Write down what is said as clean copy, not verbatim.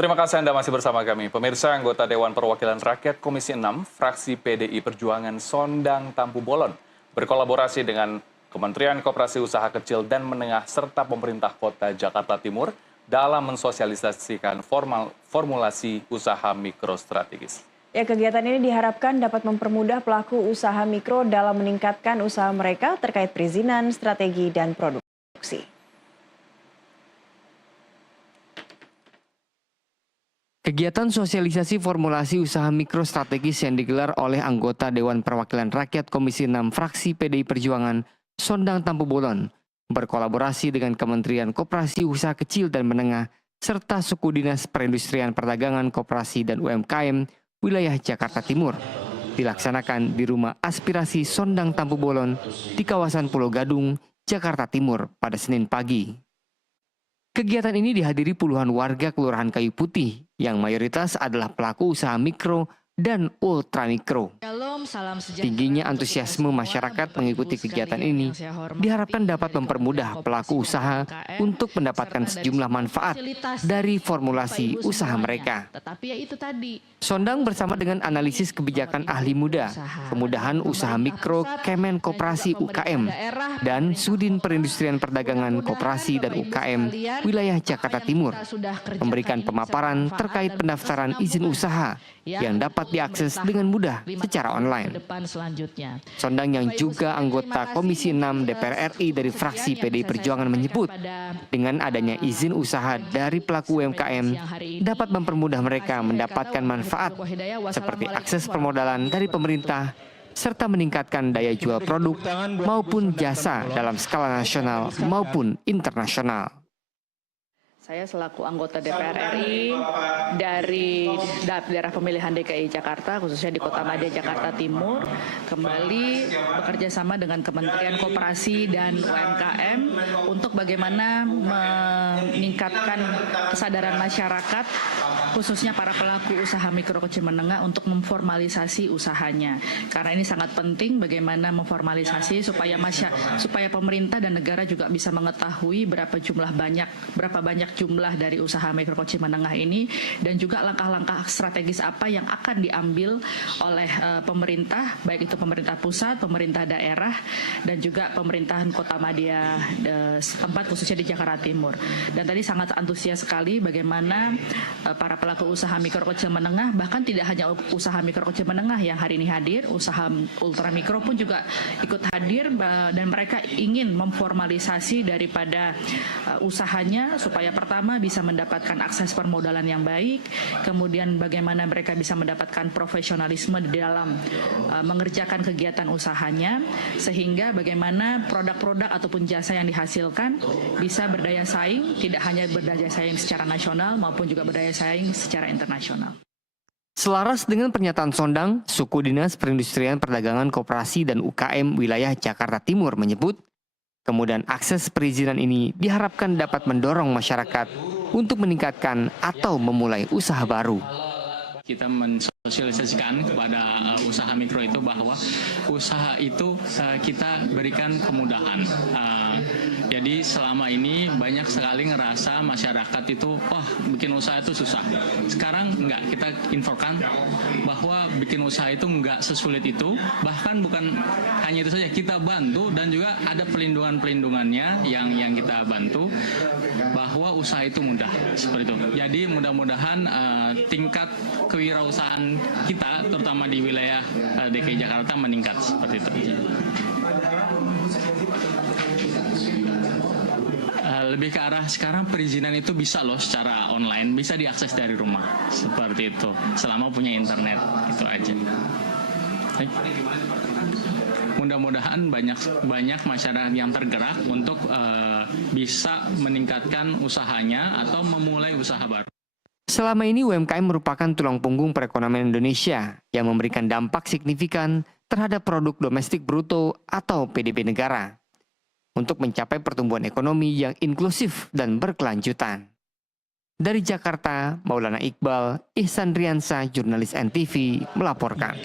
Terima kasih Anda masih bersama kami. Pemirsa, anggota Dewan Perwakilan Rakyat Komisi 6, fraksi PDI Perjuangan Sondang Tampu Bolon, berkolaborasi dengan Kementerian Koperasi Usaha Kecil dan Menengah serta pemerintah Kota Jakarta Timur dalam mensosialisasikan formulasi usaha mikro strategis. Ya, kegiatan ini diharapkan dapat mempermudah pelaku usaha mikro dalam meningkatkan usaha mereka terkait perizinan, strategi, dan produksi. Kegiatan sosialisasi formulasi usaha mikro strategis yang digelar oleh anggota Dewan Perwakilan Rakyat Komisi 6 fraksi PDI Perjuangan Sondang Tampu Bolon berkolaborasi dengan Kementerian Koperasi Usaha Kecil dan Menengah serta Suku Dinas Perindustrian Perdagangan Koperasi dan UMKM wilayah Jakarta Timur dilaksanakan di Rumah Aspirasi Sondang Tampu Bolon di kawasan Pulau Gadung, Jakarta Timur pada Senin pagi. Kegiatan ini dihadiri puluhan warga Kelurahan Kayu Putih yang mayoritas adalah pelaku usaha mikro dan ultramikro. Tingginya antusiasme masyarakat mengikuti kegiatan ini diharapkan dapat mempermudah pelaku usaha untuk mendapatkan sejumlah manfaat dari formulasi usaha mereka. Sondang bersama dengan analisis kebijakan ahli muda, kemudahan usaha mikro Kemen Koperasi UKM, dan Sudin Perindustrian Perdagangan Koperasi dan UKM wilayah Jakarta Timur memberikan pemaparan terkait pendaftaran izin usaha yang dapat diakses dengan mudah secara online. Sondang yang juga anggota Komisi 6 DPR RI dari fraksi PDI Perjuangan menyebut, dengan adanya izin usaha dari pelaku UMKM dapat mempermudah mereka mendapatkan manfaat seperti akses permodalan dari pemerintah serta meningkatkan daya jual produk maupun jasa dalam skala nasional maupun internasional. Saya selaku anggota DPR RI dari daerah pemilihan DKI Jakarta, khususnya di Kota Madia, Jakarta Timur, kembali bekerja sama dengan Kementerian Koperasi dan UMKM untuk bagaimana meningkatkan kesadaran masyarakat, khususnya para pelaku usaha mikro kecil menengah untuk memformalisasi usahanya. Karena ini sangat penting bagaimana memformalisasi supaya pemerintah dan negara juga bisa mengetahui berapa banyak jumlah dari usaha mikro kecil menengah ini dan juga langkah-langkah strategis apa yang akan diambil oleh pemerintah, baik itu pemerintah pusat, pemerintah daerah, dan juga pemerintahan Kota Madia setempat khususnya di Jakarta Timur. Dan tadi sangat antusias sekali bagaimana para pelaku usaha mikro kecil menengah, bahkan tidak hanya usaha mikro kecil menengah yang hari ini hadir, usaha ultra mikro pun juga ikut hadir dan mereka ingin memformalisasi daripada usahanya supaya pertama bisa mendapatkan akses permodalan yang baik, kemudian bagaimana mereka bisa mendapatkan profesionalisme di dalam mengerjakan kegiatan usahanya, sehingga bagaimana produk-produk ataupun jasa yang dihasilkan bisa berdaya saing, tidak hanya berdaya saing secara nasional maupun juga berdaya saing secara internasional. Selaras dengan pernyataan Sondang, Suku Dinas Perindustrian Perdagangan Koperasi dan UKM wilayah Jakarta Timur menyebut, kemudian akses perizinan ini diharapkan dapat mendorong masyarakat untuk meningkatkan atau memulai usaha baru. Kita mensosialisasikan kepada usaha mikro itu bahwa usaha itu kita berikan kemudahan. Jadi selama ini banyak sekali ngerasa masyarakat itu, wah bikin usaha itu susah. Sekarang enggak, kita infokan bahwa bikin usaha itu enggak sesulit itu. Bahkan bukan hanya itu saja, kita bantu dan juga ada pelindungannya yang kita bantu bahwa usaha itu mudah seperti itu. Jadi mudah-mudahan tingkat kewirausahaan kita terutama di wilayah DKI Jakarta meningkat seperti itu. Lebih ke arah sekarang perizinan itu bisa loh secara online, bisa diakses dari rumah seperti itu selama punya internet, itu aja. Mudah-mudahan banyak masyarakat yang tergerak untuk bisa meningkatkan usahanya atau memulai usaha baru. Selama ini UMKM merupakan tulang punggung perekonomian Indonesia yang memberikan dampak signifikan terhadap produk domestik bruto atau PDB negara untuk mencapai pertumbuhan ekonomi yang inklusif dan berkelanjutan. Dari Jakarta, Maulana Iqbal, Ihsan Riansa, jurnalis NTV, melaporkan.